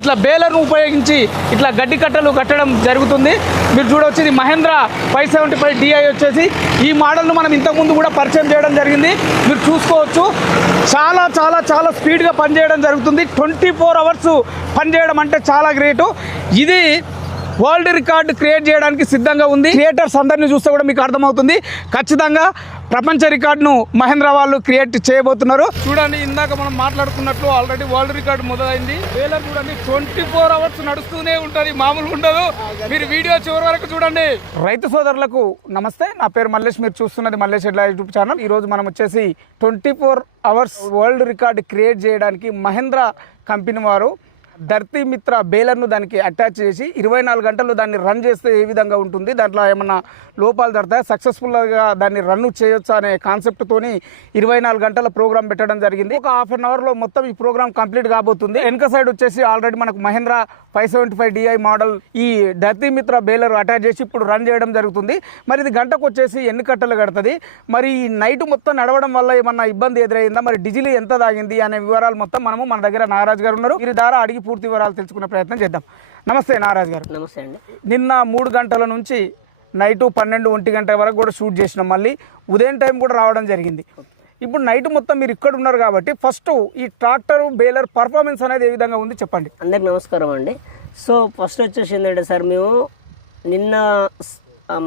ఇట్లా బేలర్ను ఉపయోగించి ఇట్లా గడ్డి కట్టలు కట్టడం జరుగుతుంది. మీరు చూడవచ్చు, ఇది మహేంద్ర 575 DI వచ్చేసి ఈ మోడల్ను మనం ఇంతకుముందు కూడా పరిచయం చేయడం జరిగింది. మీరు చూసుకోవచ్చు, చాలా చాలా చాలా స్పీడ్గా పనిచేయడం జరుగుతుంది. 24 అవర్స్ పనిచేయడం అంటే చాలా గ్రేటు. ఇది వరల్డ్ రికార్డు క్రియేట్ చేయడానికి సిద్ధంగా ఉంది. క్రియేటర్స్ అందరినీ చూస్తే కూడా మీకు అర్థమవుతుంది, ఖచ్చితంగా ప్రపంచ రికార్డును మహేంద్ర వాళ్ళు క్రియేట్ చేయబోతున్నారు. చూడండి, ఇందాక మనం మాట్లాడుకున్నట్లు ఆల్రెడీ వరల్డ్ రికార్డు మొదలైంది. బేలర్ చూడండి 24 అవర్స్ నడుస్తూనే ఉంటుంది, మామూలుగా ఉండదు. మీరు వీడియో చివరి వరకు చూడండి. రైతు సోదరులకు నమస్తే, నా పేరు మల్లేష్. మీరు చూస్తున్నది మల్లేష్ ఎడ్ల యూట్యూబ్ ఛానల్. ఈరోజు మనం వచ్చేసి 24 అవర్స్ వరల్డ్ రికార్డు క్రియేట్ చేయడానికి మహేంద్ర కంపెనీ వారు ధర్తీ మిత్ర బేలర్ను దానికి అటాచ్ చేసి 24 గంటలు దాన్ని రన్ చేస్తే ఏ విధంగా ఉంటుంది, దాంట్లో ఏమన్నా లోపాలు జరుగుతాయి, సక్సెస్ఫుల్గా దాన్ని రన్ చేయొచ్చు అనే కాన్సెప్ట్తోని 24 గంటల ప్రోగ్రామ్ పెట్టడం జరిగింది. ఒక హాఫ్ అన్ అవర్లో మొత్తం ఈ ప్రోగ్రామ్ కంప్లీట్ కాబోతుంది. వెనక సైడ్ వచ్చేసి ఆల్రెడీ మనకు మహేంద్ర 575 DI మోడల్ ఈ ధర్తీ మిత్ర బేలర్ అటాచ్ చేసి ఇప్పుడు రన్ చేయడం జరుగుతుంది. మరి ఇది గంటకు వచ్చేసి ఎన్ని కట్టలు కడుతుంది, మరి ఈ నైట్ మొత్తం నడవడం వల్ల ఏమన్నా ఇబ్బంది ఎదురైందా, మరి డీజిల్ ఎంత తాగింది అనే వివరాలు మొత్తం మనము మన దగ్గర నాగరాజ్ గారు ఉన్నారు. వీరి ద్వారా అడిగి పూర్తి వివరాలు తెలుసుకునే ప్రయత్నం చేద్దాం. నమస్తే నాగరాజ్ గారు. నమస్తే అండి. నిన్న 3 గంటల నుంచి నైటు 12-1 గంట వరకు కూడా షూట్ చేసినాం. మళ్ళీ ఉదయం టైం కూడా రావడం జరిగింది. ఇప్పుడు నైట్ మొత్తం మీరు ఇక్కడ ఉన్నారు కాబట్టి ఫస్ట్ ఈ ట్రాక్టర్ బేలర్ పర్ఫార్మెన్స్ అనేది ఏ విధంగా ఉంది చెప్పండి. అందరికి నమస్కారం అండి. సో ఫస్ట్ వచ్చేసి ఏంటంటే సార్, మేము నిన్న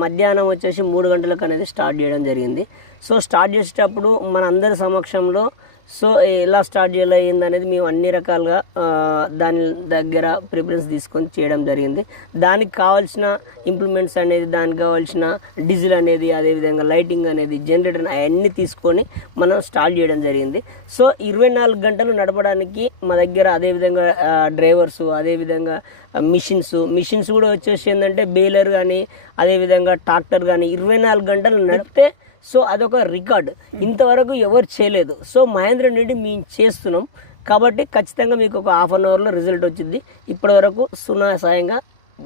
మధ్యాహ్నం వచ్చేసి 3 గంటలకు అనేది స్టార్ట్ చేయడం జరిగింది. సో స్టార్ట్ చేసేటప్పుడు మన అందరి సమక్షంలో సో ఎలా స్టార్ట్ చేయాలి ఏందనేది మేము అన్ని రకాలుగా దాని దగ్గర ప్రిఫరెన్స్ తీసుకొని చేయడం జరిగింది. దానికి కావాల్సిన ఇంప్లిమెంట్స్ అనేది, దానికి కావాల్సిన డీజిల్ అనేది, అదేవిధంగా లైటింగ్ అనేది, జనరేటర్ అవన్నీ తీసుకొని మనం స్టార్ట్ చేయడం జరిగింది. సో 24 గంటలు నడపడానికి మా దగ్గర అదేవిధంగా డ్రైవర్సు, అదేవిధంగా మిషన్స్ కూడా వచ్చేసి ఏంటంటే బేలర్ కానీ అదేవిధంగా ట్రాక్టర్ కానీ 24 గంటలు నడిపితే సో అదొక రికార్డ్, ఇంతవరకు ఎవరు చేయలేదు. సో మహేంద్ర నుండి మేము చేస్తున్నాం కాబట్టి ఖచ్చితంగా మీకు ఒక హాఫ్ అన్ అవర్లో రిజల్ట్ వచ్చింది. ఇప్పటి వరకు సునాయాసంగా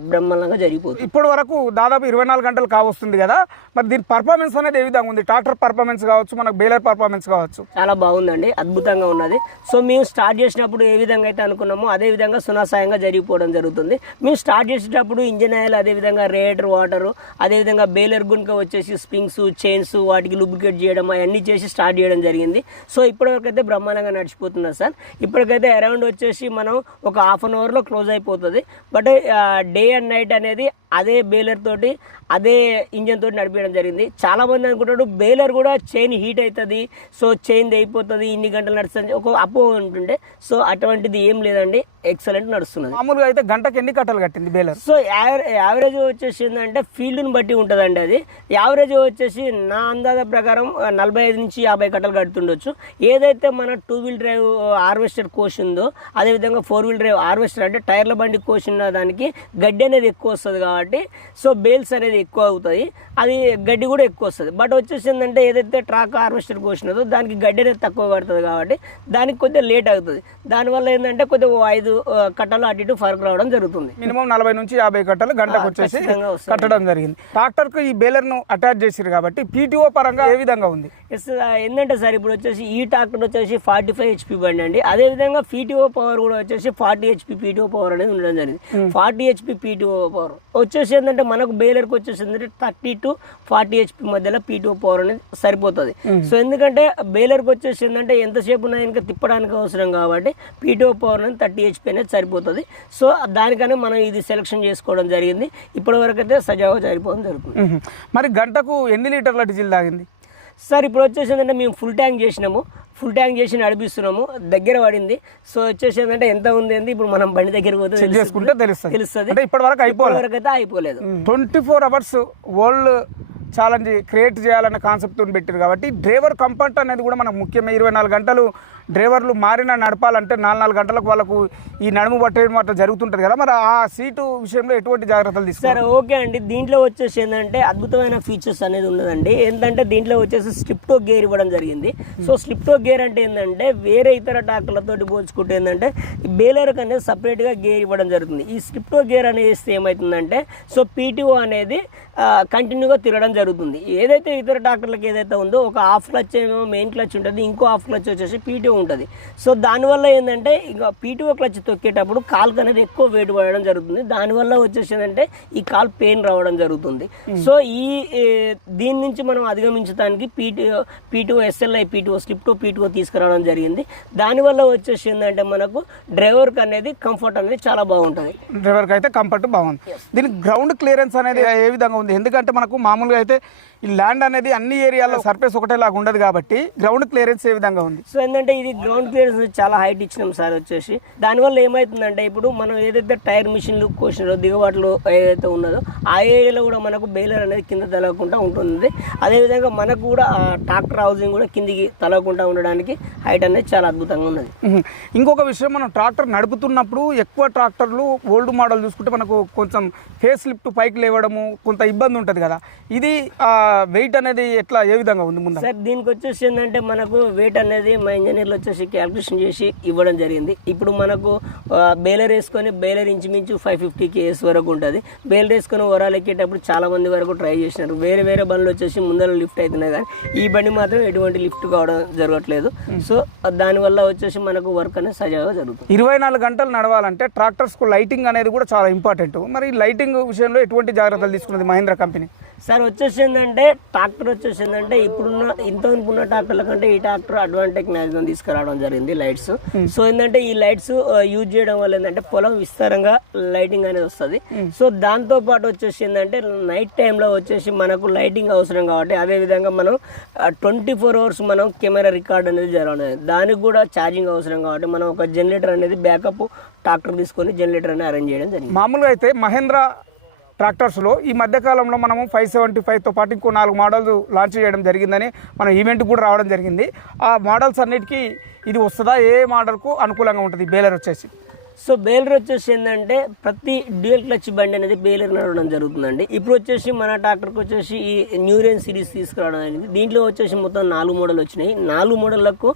బ్రహ్మాండంగా జరిగిపోతుంది. ఇప్పటి వరకు దాదాపు 24 గంటలు కావస్తుంది కదా, మరి దీని పర్ఫార్మెన్స్ అనేది ఏ విధంగా ఉంది? ట్రాక్టర్ పర్ఫార్మెన్స్ కావచ్చు, మనకు బేలర్ పర్ఫార్మెన్స్ కావచ్చు, చాలా బాగుందండి, అద్భుతంగా ఉన్నది. సో మేము స్టార్ట్ చేసినప్పుడు ఏ విధంగా అయితే అనుకున్నామో అదే విధంగా సునాయాసంగా జరిగిపోవడం జరుగుతుంది. మేము స్టార్ట్ చేసేటప్పుడు ఇంజన్ ఆయిల్, అదేవిధంగా రేడియేటర్ వాటరు, అదేవిధంగా బేలర్ గుంక వచ్చేసి స్ప్రింగ్స్, చైన్స్ వాటికి లూబ్రికేట్ చేయడం అవన్నీ చేసి స్టార్ట్ చేయడం జరిగింది. సో ఇప్పటివరకు అయితే బ్రహ్మాండంగా నడిచిపోతున్నారు సార్. ఇప్పటికైతే అరౌండ్ వచ్చేసి మనం ఒక హాఫ్ అన్ అవర్లో క్లోజ్ అయిపోతుంది. బట్ డే అండ్ నైట్ అనేది అదే బేలర్ తోటి అదే ఇంజన్ తోటి నడిపించడం జరిగింది. చాలా మంది అనుకుంటాడు బేలర్ కూడా చైన్ హీట్ అవుతుంది, సో చైన్ అయిపోతుంది, ఇన్ని గంటలు నడుస్తుంది ఒక అపో ఉంటుండే. సో అటువంటిది ఏం లేదండి, ఎక్సలెంట్ నడుస్తున్నది. మామూలుగా అయితే గంటకి ఎన్ని కట్టలు కట్టింది బేలర్? సో యావరేజ్ వచ్చేసి ఏంటంటే ఫీల్డ్ని బట్టి ఉంటుందండి. అది యావరేజ్ వచ్చేసి నా అందాజ ప్రకారం 45 నుంచి 50 కట్టలు కడుతుండొచ్చు. ఏదైతే మన 2 వీల్ డ్రైవ్ హార్వెస్టర్ కోష్ ఉందో, అదేవిధంగా 4 వీల్ డ్రైవ్ హార్వెస్టర్ అంటే టైర్ల బండి కోష్ ఉన్న దానికి గడ్డి అనేది ఎక్కువ వస్తుంది కాబట్టి సో బేల్స్ అనేది ఎక్కువ అవుతాయి, అది గడ్డి కూడా ఎక్కువ వస్తుంది. బట్ వచ్చేసి ఏంటంటే ఏదైతే ట్రాక్ హార్వెస్టర్ కోసినదో దానికి గడ్డి అనేది తక్కువ పడుతుంది కాబట్టి దానికి కొద్దిగా లేట్ అవుతుంది. దానివల్ల ఏంటంటే కొద్దిగా 5 కట్టలు అటు ఇటు ఫరక్ రావడం జరుగుతుంది. మినిమం 40 నుంచి 50 కట్టలు గంటకు వచ్చేసి కట్టడం జరిగింది. ట్రాక్టర్ కు ఈ బేలర్ ను అటాచ్ చేసారు కాబట్టి PTO పరంగా ఏ విధంగా ఉంది? ఏంటంటే సార్, ఇప్పుడు వచ్చేసి ఈ ట్రాక్టర్ వచ్చేసి 45 HP బండి అండి. అదేవిధంగా PTO పవర్ కూడా వచ్చేసి 40 HP PTO పవర్ అనేది ఉండడం జరిగింది. 40 HP PTO పవర్ వచ్చేసి ఏంటంటే మనకు బేలర్కి వచ్చేసి 30 to 40 HP మధ్యలో PTO పవర్ అనేది సరిపోతుంది. సో ఎందుకంటే బేలర్కి వచ్చేసి ఏంటంటే ఎంతసేపు ఉన్నా ఇంకా తిప్పడానికి అవసరం కాబట్టి PTO పవర్ అనేది 30 HP అనేది సరిపోతుంది. సో దానికనే మనం ఇది సెలెక్షన్ చేసుకోవడం జరిగింది. ఇప్పటి వరకు అయితే సజావుగా సరిపోవడం జరుగుతుంది. మరి గంటకు ఎన్ని లీటర్ల డీజిల్ తాగింది సార్? ఇప్పుడు వచ్చేసి ఏంటంటే మేము ఫుల్ ట్యాంక్ చేసినాము, ఫుల్ ట్యాంక్ చేసి నడిపిస్తున్నాము, దగ్గర పడింది. సో వచ్చేసి ఏంటంటే ఎంత ఉంది ఏంటి ఇప్పుడు మనం బండి దగ్గరికి పోతే తెలుస్తుంది. ఇప్పటి వరకు అయితే అయిపోలేదు. 24 అవర్స్ వరల్డ్ ఛాలెంజ్ క్రియేట్ చేయాలన్న కాన్సెప్ట్ పెట్టారు కాబట్టి డ్రైవర్ కంఫర్ట్ అనేది కూడా మనకు ముఖ్యమే. 24 గంటలు డ్రైవర్లు మారిన నడపాలంటే 4 గంటలకు వాళ్ళకు ఈ నడుము పట్టేయడం అట్లా జరుగుతుంటుంది కదా, మరి ఆ సీటు విషయంలో ఎటువంటి జాగ్రత్తలు తీసుకుంటారు? సరే, ఓకే అండి. దీంట్లో వచ్చేసి ఏంటంటే అద్భుతమైన ఫీచర్స్ అనేది ఉన్నదండి. ఏంటంటే దీంట్లో వచ్చేసి స్లిప్టో గేర్ ఇవ్వడం జరిగింది. సో స్లిప్టో గేర్ అంటే ఏంటంటే వేరే ఇతర ట్రాక్టర్లతో పోల్చుకుంటే ఏంటంటే బేలర్కి అనేది సపరేట్గా గేర్ ఇవ్వడం జరుగుతుంది. ఈ స్లిప్టో గేర్ అనేది వేస్తే ఏమవుతుందంటే సో PTO అనేది కంటిన్యూగా తిరగడం జరుగుతుంది. ఏదైతే ఇతర ట్రాక్టర్లకు ఏదైతే ఉందో ఒక హాఫ్ క్లచ్ ఏమో మెయిన్ క్లచ్ ఉంటుంది, ఇంకో హాఫ్ క్లచ్ వచ్చేసి PTO ఉంటుంది. సో దానివల్ల ఏంటంటే ఇక పీటీఓ క్లచ్ తొక్కేటప్పుడు కాలుకి అనేది ఎక్కువ వెయిట్ పడడం జరుగుతుంది. దానివల్ల వచ్చేసి ఏంటంటే ఈ కాలు పెయిన్ రావడం జరుగుతుంది. సో దీని నుంచి మనం అధిగమించడానికి PTO SLI PTO slip to PTO తీసుకురావడం జరిగింది. దానివల్ల వచ్చేసి ఏంటంటే మనకు డ్రైవర్కి అనేది కంఫర్ట్ అనేది చాలా బాగుంటుంది. డ్రైవర్కి అయితే కంఫర్ట్ బాగుంది. దీనికి గ్రౌండ్ క్లియరెన్స్ అనేది ఏ విధంగా ఉంది? ఎందుకంటే మనకు మామూలుగా అయితే ఈ ల్యాండ్ అనేది అన్ని ఏరియాలో సర్ఫేస్ ఒకటేలాగా ఉండదు కాబట్టి గ్రౌండ్ క్లియరెన్స్ ఏ విధంగా ఉంది? సో ఏంటంటే ఇది గ్రౌండ్ క్లియరెన్స్ చాలా హైట్ ఇచ్చినాం సార్. వచ్చేసి దానివల్ల ఏమవుతుందంటే ఇప్పుడు మనం ఏదైతే టైర్ మిషన్లు కోసినారో దిగుబాటులో ఏదైతే ఉన్నదో ఆ ఏరియాలో కూడా మనకు బెయిలర్ అనేది కింద తలగకుండా ఉంటుంది. అదేవిధంగా మనకు కూడా ట్రాక్టర్ హౌసింగ్ కూడా కిందికి తలగకుండా ఉండడానికి హైట్ అనేది చాలా అద్భుతంగా ఉన్నది. ఇంకొక విషయం, మనం ట్రాక్టర్ నడుపుతున్నప్పుడు ఎక్కువ ట్రాక్టర్లు ఓల్డ్ మోడల్ చూసుకుంటే మనకు కొంచెం ఫేస్ లిఫ్ట్ పైకి లేవడము కొంత ఇబ్బంది ఉంటుంది కదా, ఇది వెయిట్ అనేది ఎట్లా ఏ విధంగా ఉంది ముందు? సార్ దీనికి వచ్చేసి ఏంటంటే మనకు వెయిట్ అనేది మా ఇంజనీర్లు వచ్చేసి క్యాల్కులేషన్ చేసి ఇవ్వడం జరిగింది. ఇప్పుడు మనకు బేలర్ వేసుకొని బేలర్ ఇంచుమించు 550 kgs వరకు ఉంటుంది. బేలర్ వేసుకొని ఓవరాల్ ఎక్కేటప్పుడు చాలా మంది వరకు ట్రై చేసినారు. వేరే వేరే బండ్లు వచ్చేసి ముందర లిఫ్ట్ అవుతున్నాయి కానీ ఈ బండి మాత్రం ఎటువంటి లిఫ్ట్ కావడం జరగట్లేదు. సో దానివల్ల వచ్చేసి మనకు వర్క్ అనేది సజావుగా జరుగుతుంది. 24 గంటలు నడవాలంటే ట్రాక్టర్స్కు లైటింగ్ అనేది కూడా చాలా ఇంపార్టెంట్. మరి లైటింగ్ విషయంలో ఎటువంటి జాగ్రత్తలు తీసుకున్నది మహేంద్ర కంపెనీ? సార్ వచ్చేసి ఏంటంటే ట్రాక్టర్ వచ్చేసి ఏంటంటే ఇప్పుడున్న ఇంతకుముందు ఉన్న ట్రాక్టర్ల కంటే ఈ ట్రాక్టర్ అడ్వాంటేజ్ మ్యాక్సిమం తీసుకురావడం జరిగింది లైట్స్. సో ఏంటంటే ఈ లైట్స్ యూజ్ చేయడం వల్ల ఏంటంటే పొలం విస్తారంగా లైటింగ్ అనేది వస్తుంది. సో దాంతో పాటు వచ్చేసి ఏంటంటే నైట్ టైంలో వచ్చేసి మనకు లైటింగ్ అవసరం కాబట్టి అదేవిధంగా మనం 24 hours మనం కెమెరా రికార్డ్ అనేది జరగడం, దానికి కూడా ఛార్జింగ్ అవసరం కాబట్టి మనం ఒక జనరేటర్ అనేది బ్యాకప్ ట్రాక్టర్ తీసుకొని జనరేటర్ అనేది అరేంజ్ చేయడం జరిగింది. మామూలుగా అయితే మహేంద్ర ట్రాక్టర్స్లో ఈ మధ్యకాలంలో మనము 575తో పాటు ఇంకో 4 మోడల్స్ లాంచ్ చేయడం జరిగిందని మన ఈవెంట్ కూడా రావడం జరిగింది. ఆ మోడల్స్ అన్నిటికీ ఇది వస్తుందా? ఏ మోడల్కు అనుకూలంగా ఉంటుంది బేలర్ వచ్చేసి? సో బేలర్ వచ్చేసి ఏంటంటే ప్రతి డ్యూయల్ క్లచ్ బండి అనేది బేలర్ నడవడం జరుగుతుందండి. ఇప్పుడు వచ్చేసి మన ట్రాక్టర్కి వచ్చేసి ఈ న్యూరియన్ సిరీస్ తీసుకురావడం జరిగింది. దీంట్లో వచ్చేసి మొత్తం 4 మోడల్ వచ్చినాయి. 4 మోడళ్లకు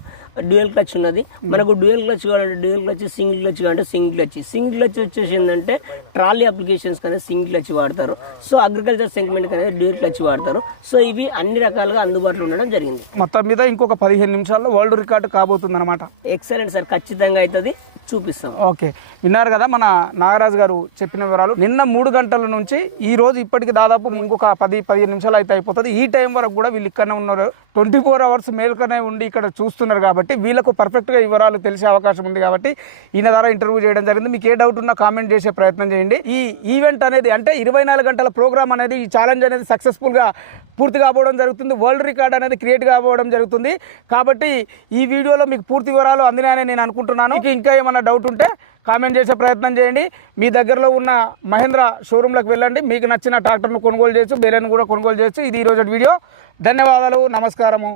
డ్యూయల్ క్లచ్ ఉన్నది. మనకు డ్యూయల్ క్లచ్ కావాలంటే డ్యూయల్ క్లచ్, సింగిల్ క్లచ్ కావాలంటే సింగిల్ క్లచ్. సింగిల్ క్లచ్ వచ్చేసి ఏంటంటే ట్రాలీ అప్లికేషన్స్ అనేది సింగిల్ క్లచ్ వాడతారు. సో అగ్రికల్చర్ సెగ్మెంట్ అనేది డ్యూయల్ క్లచ్ వాడతారు. సో ఇవి అన్ని రకాలుగా అందుబాటులో ఉండడం జరిగింది. మొత్తం మీద ఇంకొక 15 నిమిషాల్లో వరల్డ్ రికార్డు కాబోతుంది అనమాట. ఎక్సలెంట్ సార్, ఖచ్చితంగా అవుతుంది, చూపిస్తాం. ఓకే, విన్నారు కదా మన నాగరాజు గారు చెప్పిన వివరాలు. నిన్న 3 గంటల నుంచి ఈ రోజు ఇప్పటికి దాదాపు ఇంకొక 10-15 నిమిషాలు అయితే అయిపోతుంది. ఈ టైం వరకు కూడా వీళ్ళు ఇక్కడనే ఉన్నారు. 24 hours మేల్కనే ఉండి ఇక్కడ చూస్తున్నారు కాబట్టి వీళ్ళకు పర్ఫెక్ట్గా వివరాలు తెలిసే అవకాశం ఉంది కాబట్టి ఈయన ద్వారా ఇంటర్వ్యూ చేయడం జరిగింది. మీకు ఏ డౌట్ ఉన్నా కామెంట్ చేసే ప్రయత్నం చేయండి. ఈ ఈవెంట్ అనేది అంటే 24 గంటల ప్రోగ్రామ్ అనేది, ఈ ఛాలెంజ్ అనేది సక్సెస్ఫుల్గా పూర్తి కాబోవడం జరుగుతుంది. వరల్డ్ రికార్డ్ అనేది క్రియేట్ కాబోవడం జరుగుతుంది. కాబట్టి ఈ వీడియోలో మీకు పూర్తి వివరాలు అందినాయని నేను అనుకుంటున్నాను. ఇంకా ఏమైనా డౌట్ ఉంటే కామెంట్ చేసే ప్రయత్నం చేయండి. మీ దగ్గరలో ఉన్న మహేంద్ర షోరూంలకు వెళ్ళండి. మీకు నచ్చిన ట్రాక్టర్ను కొనుగోలు చేయొచ్చు, బేలర్ను కూడా కొనుగోలు చేయొచ్చు. ఇది ఈరోజు వీడియో. ధన్యవాదాలు, నమస్కారము.